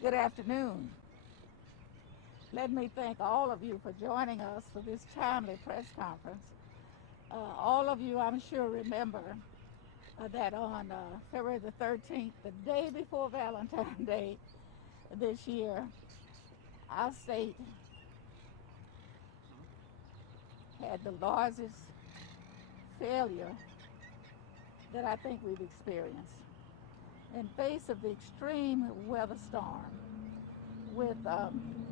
Good afternoon. Let me thank all of you for joining us for this timely press conference. All of you, I'm sure, remember that on February the 13th, the day before Valentine's Day this year, our state had the largest failure that I think we've experienced. In face of the extreme weather storm with,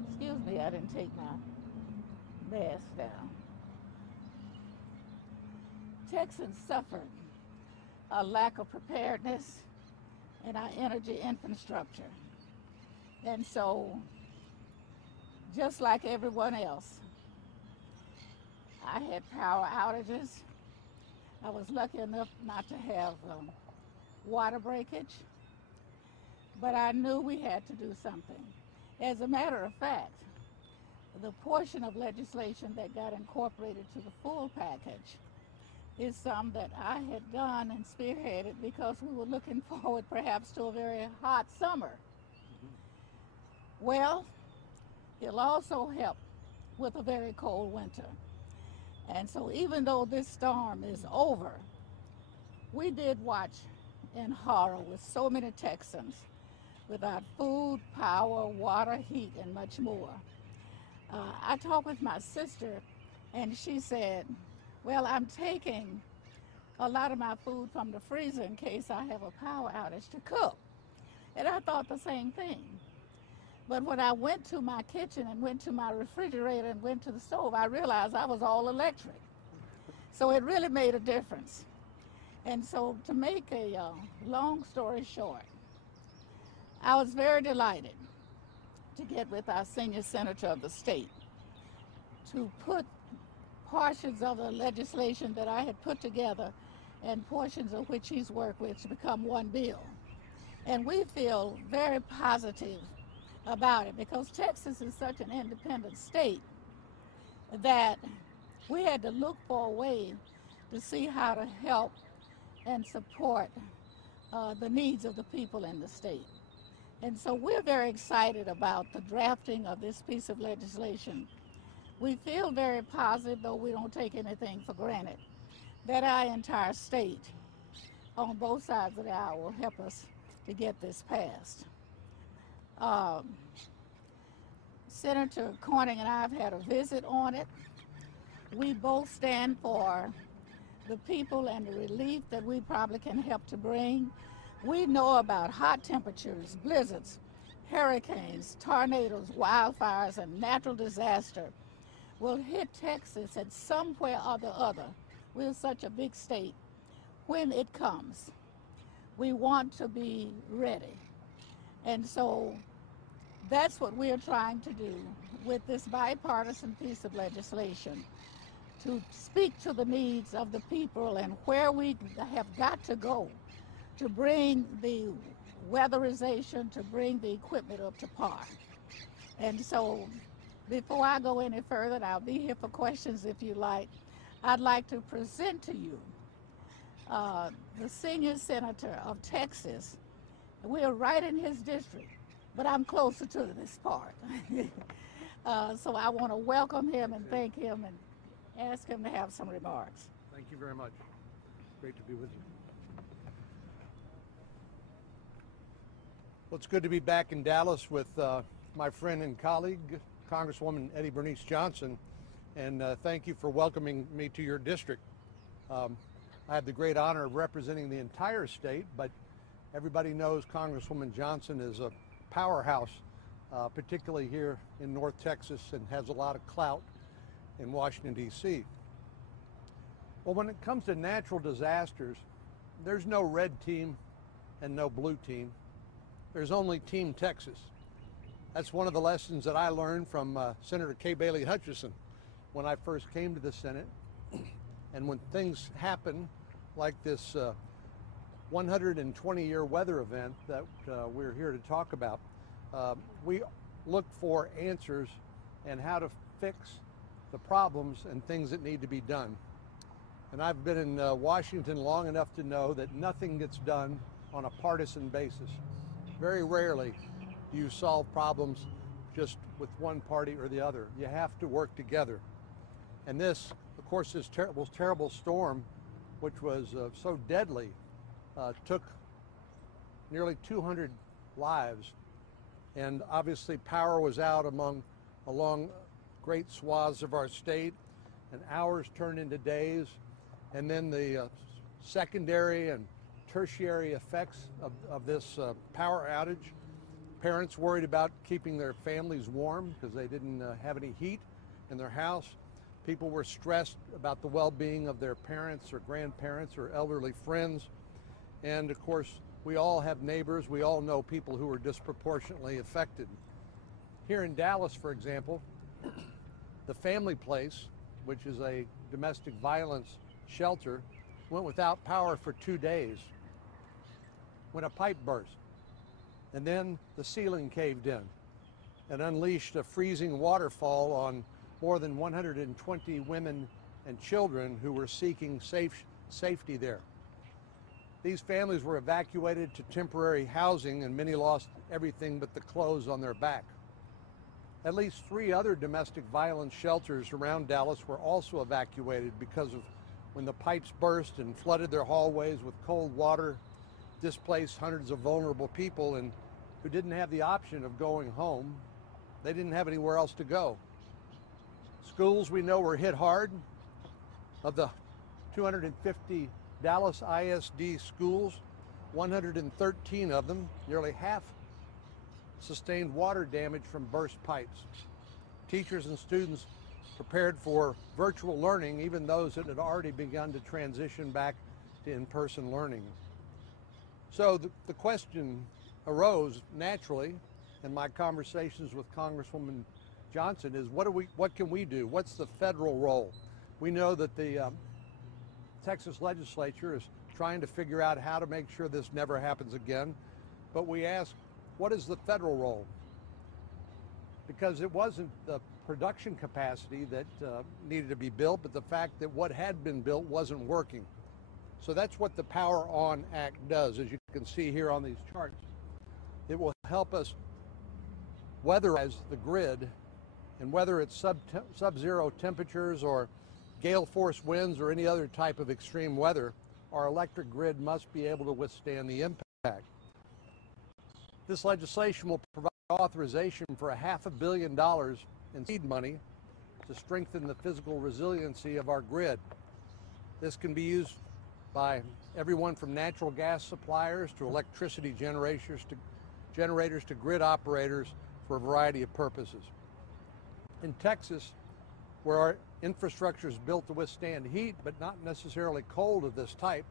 excuse me, I didn't take my mask down. Texans suffered a lack of preparedness in our energy infrastructure. And so, just like everyone else, I had power outages. I was lucky enough not to have water breakage, but I knew we had to do something. As a matter of fact, the portion of legislation that got incorporated to the full package is some that I had done and spearheaded because we were looking forward perhaps to a very hot summer. Well, it'll also help with a very cold winter. And so even though this storm is over, we did watch in horror with so many Texans without food, power, water, heat, and much more. I talked with my sister, and she said, well, I'm taking a lot of my food from the freezer in case I have a power outage to cook. And I thought the same thing. But when I went to my kitchen and went to my refrigerator and went to the stove, I realized I was all electric. So it really made a difference. And so to make a long story short, I was very delighted to get with our senior senator of the state to put portions of the legislation that I had put together and portions of which he's worked with to become one bill. And we feel very positive about it because Texas is such an independent state that we had to look for a way to see how to help and support the needs of the people in the state. And so we're very excited about the drafting of this piece of legislation. We feel very positive, though we don't take anything for granted, that our entire state on both sides of the aisle will help us to get this passed. Senator Cornyn and I have had a visit on it. We both stand for the people and the relief that we probably can help to bring. We know about hot temperatures, blizzards, hurricanes, tornadoes, wildfires, and natural disaster will hit Texas at somewhere or the other. We're such a big state. When it comes, we want to be ready. And so that's what we're trying to do with this bipartisan piece of legislation, to speak to the needs of the people and where we have got to go to bring the weatherization, to bring the equipment up to par. And so before I go any further, and I'll be here for questions if you like, I'd like to present to you the senior senator of Texas. We're right in his district, but I'm closer to this part. So I want to welcome him and thank him and ask him to have some remarks. Thank you very much. Great to be with you. Well, it's good to be back in Dallas with my friend and colleague, Congresswoman Eddie Bernice Johnson, and thank you for welcoming me to your district. I have the great honor of representing the entire state, but everybody knows Congresswoman Johnson is a powerhouse, particularly here in North Texas, and has a lot of clout in Washington, D.C. Well, when it comes to natural disasters, there's no red team and no blue team. There's only Team Texas. That's one of the lessons that I learned from Senator Kay Bailey Hutchison when I first came to the Senate. And when things happen like this 120-year weather event that we're here to talk about, we look for answers and how to fix the problems and things that need to be done. And I've been in Washington long enough to know that nothing gets done on a partisan basis. Very rarely do you solve problems just with one party or the other. You have to work together. And this, of course, this terrible storm, which was so deadly, took nearly 200 lives. And obviously power was out along great swaths of our state, and hours turned into days. And then the secondary and tertiary effects of this power outage. Parents worried about keeping their families warm because they didn't have any heat in their house. People were stressed about the well-being of their parents or grandparents or elderly friends. And of course, we all have neighbors. We all know people who are disproportionately affected. Here in Dallas, for example, the Family Place, which is a domestic violence shelter, went without power for 2 days when a pipe burst. And then the ceiling caved in and unleashed a freezing waterfall on more than 120 women and children who were seeking safety there. These families were evacuated to temporary housing, and many lost everything but the clothes on their back. At least 3 other domestic violence shelters around Dallas were also evacuated because of when the pipes burst and flooded their hallways with cold water, displaced hundreds of vulnerable people and who didn't have the option of going home. They didn't have anywhere else to go. Schools we know were hit hard. Of the 250 Dallas ISD schools, 113 of them, nearly half, sustained water damage from burst pipes. Teachers and students prepared for virtual learning, even those that had already begun to transition back to in-person learning. So the question arose naturally in my conversations with Congresswoman Johnson is what can we do? What's the federal role? We know that the Texas legislature is trying to figure out how to make sure this never happens again. But we ask, what is the federal role? Because it wasn't the production capacity that needed to be built, but the fact that what had been built wasn't working. So that's what the Power On Act does, as you can see here on these charts. It will help us weatherize the grid, and whether it's sub-zero temperatures or gale force winds or any other type of extreme weather, our electric grid must be able to withstand the impact. This legislation will provide authorization for $500 million in seed money to strengthen the physical resiliency of our grid. This can be used by everyone from natural gas suppliers to electricity generators to grid operators for a variety of purposes. In Texas, where our infrastructure is built to withstand heat, but not necessarily cold of this type,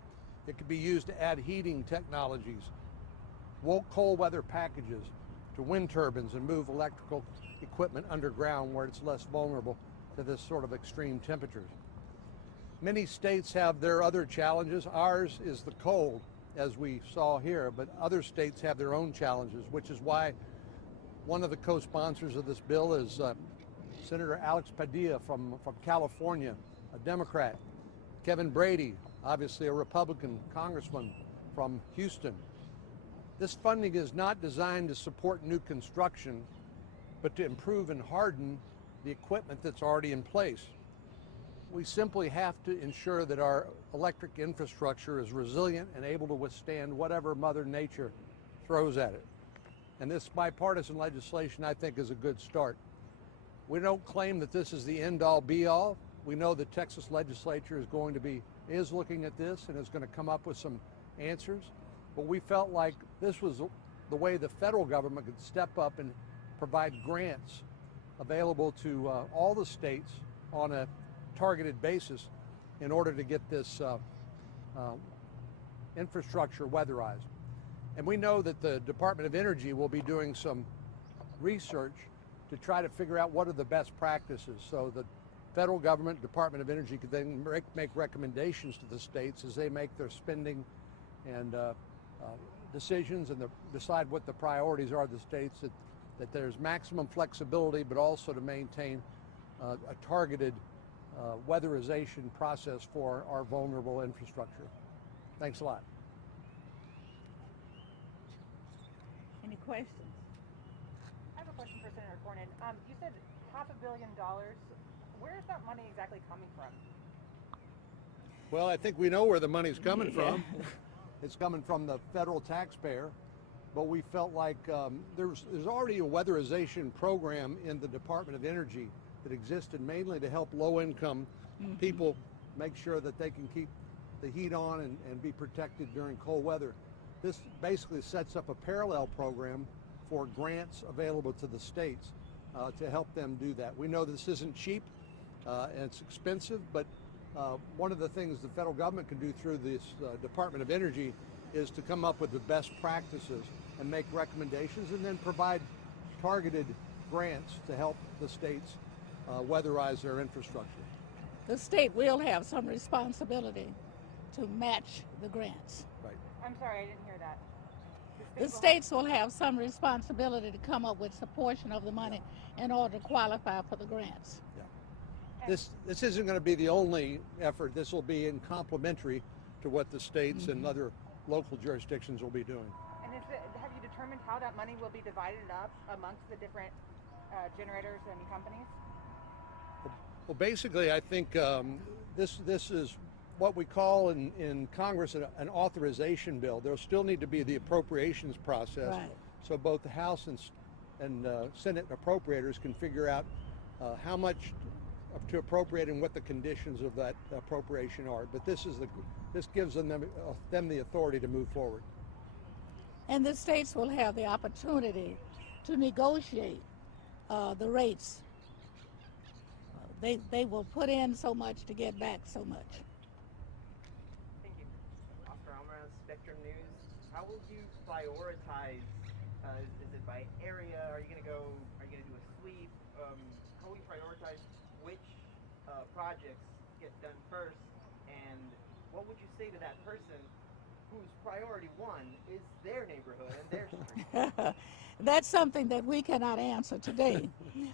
it can be used to add heating technologies, cold weather packages to wind turbines, and move electrical equipment underground where it's less vulnerable to this sort of extreme temperatures. Many states have their other challenges. Ours is the cold, as we saw here, but other states have their own challenges, which is why one of the co-sponsors of this bill is Senator Alex Padilla from California, a Democrat. Kevin Brady, obviously a Republican congressman from Houston. This funding is not designed to support new construction, but to improve and harden the equipment that's already in place. We simply have to ensure that our electric infrastructure is resilient and able to withstand whatever Mother Nature throws at it. And this bipartisan legislation, I think, is a good start. We don't claim that this is the end-all, be-all. We know the Texas legislature is looking at this and is going to come up with some answers. But we felt like this was the way the federal government could step up and provide grants available to all the states on a targeted basis in order to get this infrastructure weatherized. And we know that the Department of Energy will be doing some research to try to figure out what are the best practices. So the federal government, Department of Energy, could then make recommendations to the states as they make their spending and decisions and decide what the priorities are of the states, that there's maximum flexibility, but also to maintain a targeted weatherization process for our vulnerable infrastructure. Thanks a lot. Any questions? question for Senator Cornyn. You said $500 million. Where is that money exactly coming from? Well, I think we know where the money's coming from. It's coming from the federal taxpayer, but we felt like there's already a weatherization program in the Department of Energy that existed mainly to help low-income people make sure that they can keep the heat on and be protected during cold weather. This basically sets up a parallel program for grants available to the states to help them do that. We know this isn't cheap and it's expensive, but one of the things the federal government can do through this Department of Energy is to come up with the best practices and make recommendations and then provide targeted grants to help the states weatherize their infrastructure. The state will have some responsibility to match the grants. Right. I'm sorry, I didn't hear that. The states will have some responsibility to come up with a portion of the money in order to qualify for the grants. Yeah. This isn't going to be the only effort. This will be in complementary to what the states and other local jurisdictions will be doing. And have you determined how that money will be divided up amongst the different generators and companies? Well, basically, I think this is what we call in Congress an authorization bill. There'll still need to be the appropriations process, right. So both the House and Senate appropriators can figure out how much to appropriate and what the conditions of that appropriation are. But this gives them the authority to move forward. And the states will have the opportunity to negotiate the rates. They will put in so much to get back so much. Thank you. Oscar Almaraz, Spectrum News. How will you prioritize? Is it by area? Are you going to do a sweep? How will you prioritize which projects get done first? And what would you say to that person whose priority one is their neighborhood and their street? That's something that we cannot answer today.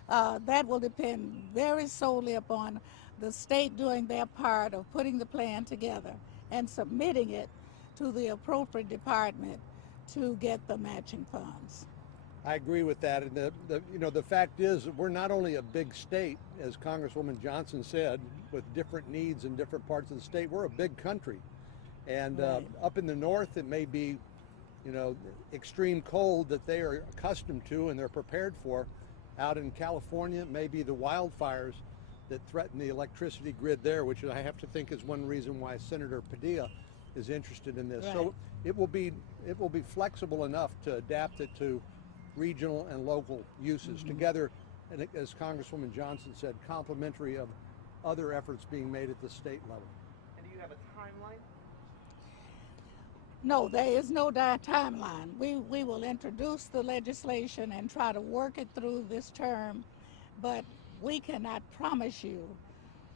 That will depend very solely upon the state doing their part of putting the plan together and submitting it to the appropriate department to get the matching funds. I agree with that, and the fact is that we're not only a big state, as Congresswoman Johnson said, with different needs in different parts of the state. We're a big country, and right. Up in the north it may be, extreme cold that they are accustomed to and they're prepared for. Out in California, it may be the wildfires that threaten the electricity grid there, which I have to think is one reason why Senator Padilla is interested in this. Right. So it will be flexible enough to adapt it to regional and local uses together, and as Congresswoman Johnson said, complementary of other efforts being made at the state level. And do you have a timeline? No, there is no timeline. We will introduce the legislation and try to work it through this term, but we cannot promise you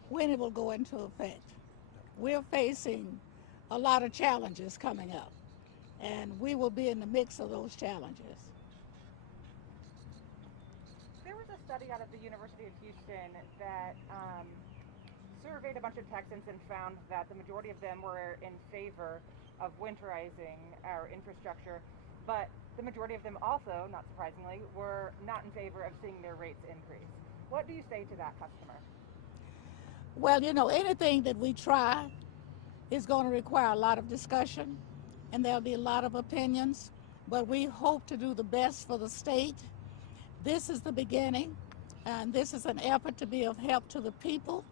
when it will go into effect. We're facing a lot of challenges coming up, and we will be in the mix of those challenges. There was a study out of the University of Houston that surveyed a bunch of Texans and found that the majority of them were in favor of winterizing our infrastructure, but the majority of them also, not surprisingly, were not in favor of seeing their rates increase. What do you say to that customer? Well, anything that we try is going to require a lot of discussion, and there'll be a lot of opinions, but we hope to do the best for the state. This is the beginning, and this is an effort to be of help to the people,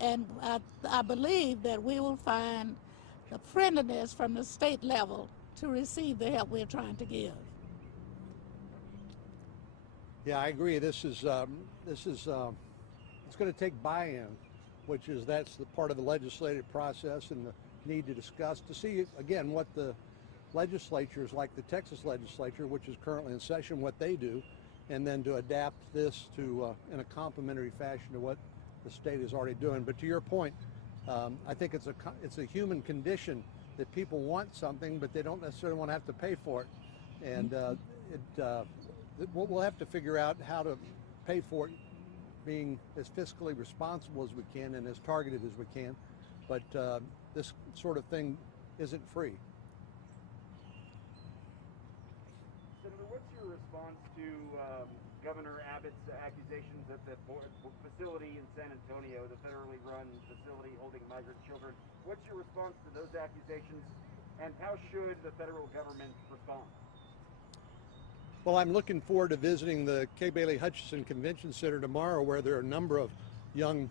and I believe that we will find the friendliness from the state level to receive the help we're trying to give. Yeah, I agree. It's going to take buy-in, that's the part of the legislative process and the need to discuss to see again what the legislatures, like the Texas legislature, which is currently in session, what they do, and then to adapt this to in a complementary fashion to what the state is already doing. But to your point, I think it's a human condition that people want something, but they don't necessarily want to have to pay for it, and we'll have to figure out how to pay for it, being as fiscally responsible as we can and as targeted as we can. But this sort of thing isn't free. Senator, what's your response to Governor Abbott's accusations that the facility in San Antonio, the federally run facility holding migrant children. What's your response to those accusations, and how should the federal government respond? Well, I'm looking forward to visiting the Kay Bailey Hutchinson Convention Center tomorrow, where there are a number of young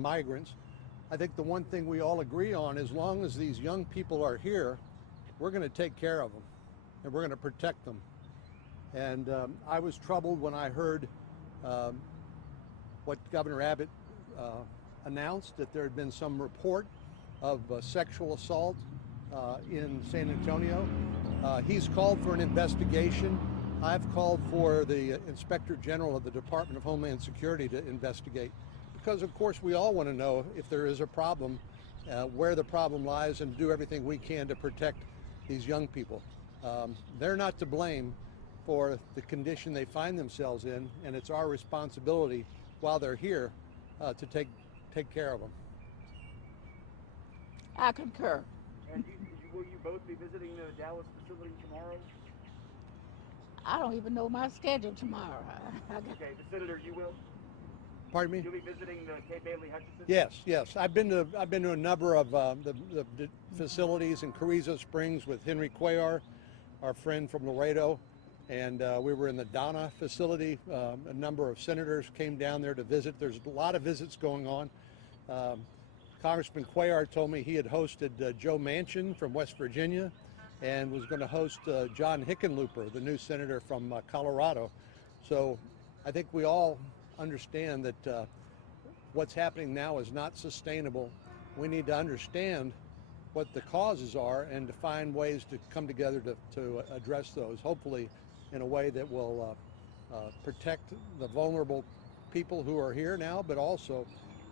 migrants. I think the one thing we all agree on, as long as these young people are here, we're going to take care of them and we're going to protect them. And I was troubled when I heard what Governor Abbott announced, that there had been some report of sexual assault in San Antonio. He's called for an investigation. I've called for the Inspector General of the Department of Homeland Security to investigate, because of course we all want to know if there is a problem, where the problem lies, and do everything we can to protect these young people. They're not to blame for the condition they find themselves in, and it's our responsibility while they're here to take care of them. I concur. And will you both be visiting the Dallas facility tomorrow? I don't even know my schedule tomorrow. Okay, but Senator, you will? Pardon me? You'll be visiting the Kay Bailey Hutchinson? Yes. I've been to a number of the facilities in Carrizo Springs with Henry Cuellar, our friend from Laredo, and we were in the Donna facility. A number of senators came down there to visit. There's a lot of visits going on. Congressman Cuellar told me he had hosted Joe Manchin from West Virginia, and was going to host John Hickenlooper, the new senator from Colorado. So I think we all understand that what's happening now is not sustainable. We need to understand what the causes are and to find ways to come together to address those, hopefully in a way that will protect the vulnerable people who are here now, but also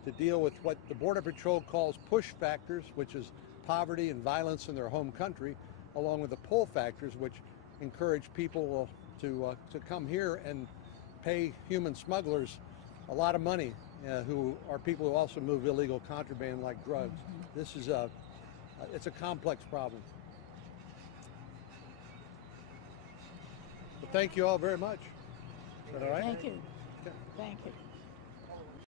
to deal with what the Border Patrol calls push factors, which is poverty and violence in their home country, along with the pull factors, which encourage people to come here and pay human smugglers a lot of money, who are people who also move illegal contraband like drugs. This is it's a complex problem. But thank you all very much. Is that all right? Thank you. Okay. Thank you.